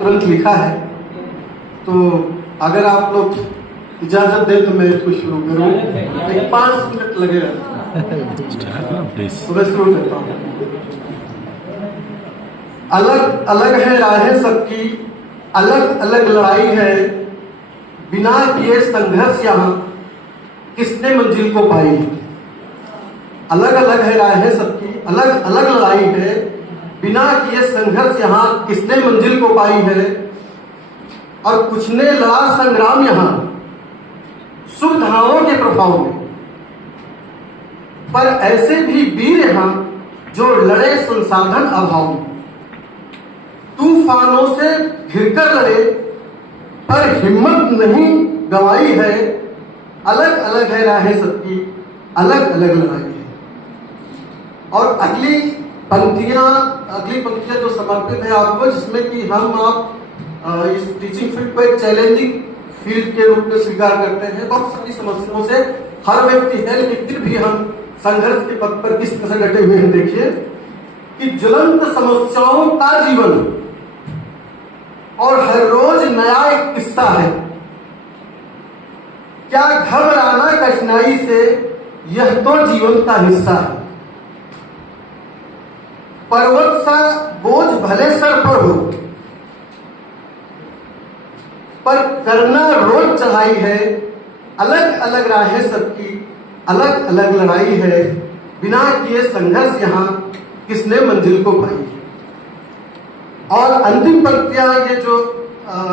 तुरंत लिखा है, तो अगर आप लोग इजाजत दें तो मैं इसको शुरू करूँ। 5 मिनट लगेगा तो मैं शुरू करता हूँ। अलग अलग है राहें सबकी, अलग अलग लड़ाई है, बिना किए संघर्ष यहाँ किसने मंजिल को पाई। अलग अलग है राहें सबकी, अलग अलग लड़ाई है, बिना किए संघर्ष यहाँ किसने मंजिल को पाई है। और कुछ ने लड़ा संग्राम यहाँ सुविधाओं के प्रभाव में, पर ऐसे भी वीर यहाँ जो लड़े संसाधन अभाव में। तूफानों से घिरकर लड़े पर हिम्मत नहीं गंवाई है। अलग अलग है राहें सबकी, अलग अलग लड़ाई है। और अगली पंक्तियां जो समर्पित है आपको, जिसमें कि हम आप इस टीचिंग फील्ड को एक चैलेंजिंग फील्ड के रूप में स्वीकार करते हैं। बहुत सारी समस्याओं से हर व्यक्ति है, लेकिन फिर भी हम संघर्ष के पथ पर किस तरह डटे हुए हैं। देखिए कि ज्वलंत समस्याओं का जीवन और हर रोज नया एक किस्सा है। क्या घबराना कठिनाई से, यह तो जीवन का हिस्सा है। पर्वत सा बोझ भले सर पर हो, पर करना रोज चढ़ाई है। अलग अलग राहें सबकी, अलग अलग लड़ाई है, बिना किए संघर्ष यहाँ किसने मंजिल को पाई। और अंतिम पंक्तियां ये जो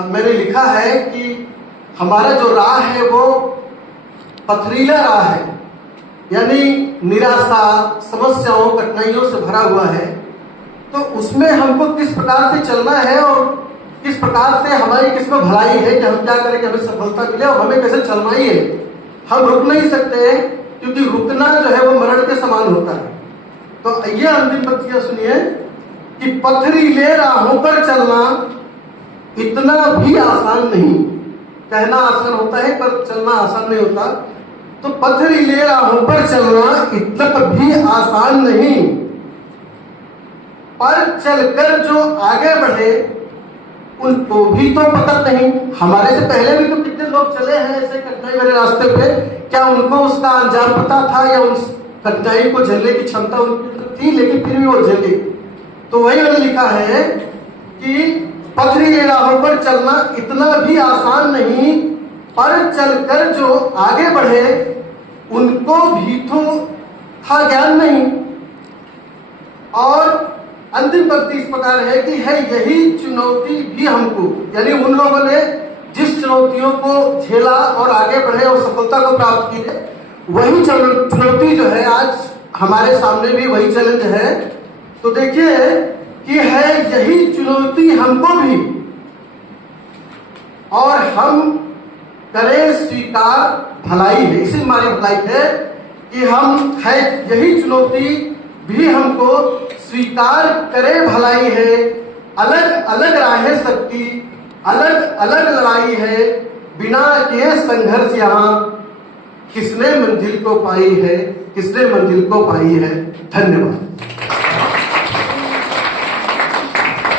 मैंने लिखा है कि हमारा जो राह है वो पथरीला राह है, यानी निराशा, समस्याओं, कठिनाइयों से भरा हुआ है। तो उसमें हमको किस प्रकार से चलना है और किस प्रकार से हमारी किसमें भलाई है कि हम क्या करें कि हमें सफलता मिले, और हमें कैसे चलना ही है। हम रुक नहीं सकते, क्योंकि रुकना जो है वो मरण के समान होता है। तो ये अंतिम पंक्तियां सुनिए कि पथरीले राहों पर चलना इतना भी आसान नहीं। कहना आसान होता है पर चलना आसान नहीं होता। तो पथरीले राहों पर चलना इतना भी आसान नहीं, पर चलकर जो आगे बढ़े उनको भी तो पता नहीं। हमारे से पहले भी तो कितने लोग चले हैं ऐसे कठिनाई भरे रास्ते पे, क्या उनको उसका अंजाम पता था या उस कठिनाई को झेलने की क्षमता उनकी थी, लेकिन फिर भी वो झेले। तो वही मैंने लिखा है कि पथरीले राहों पर चलना इतना भी आसान नहीं, पर चलकर जो आगे बढ़े उनको भी तो था ज्ञान नहीं। और अंतिम पंक्ति इस प्रकार है कि है यही चुनौती भी हमको, यानी उन लोगों ने जिस चुनौतियों को झेला और आगे बढ़े और सफलता को प्राप्त की है, वही चुनौती जो है आज हमारे सामने भी वही चैलेंज है। तो देखिए कि है यही चुनौती हमको भी, और हम करें स्वीकार भलाई है। इसी हमारी भलाई है कि हम है यही चुनौती भी हमको स्वीकार करे भलाई है। अलग अलग राहें सबकी, अलग अलग लड़ाई है, बिना किए संघर्ष यहाँ किसने मंजिल को पाई है, किसने मंजिल को पाई है। धन्यवाद।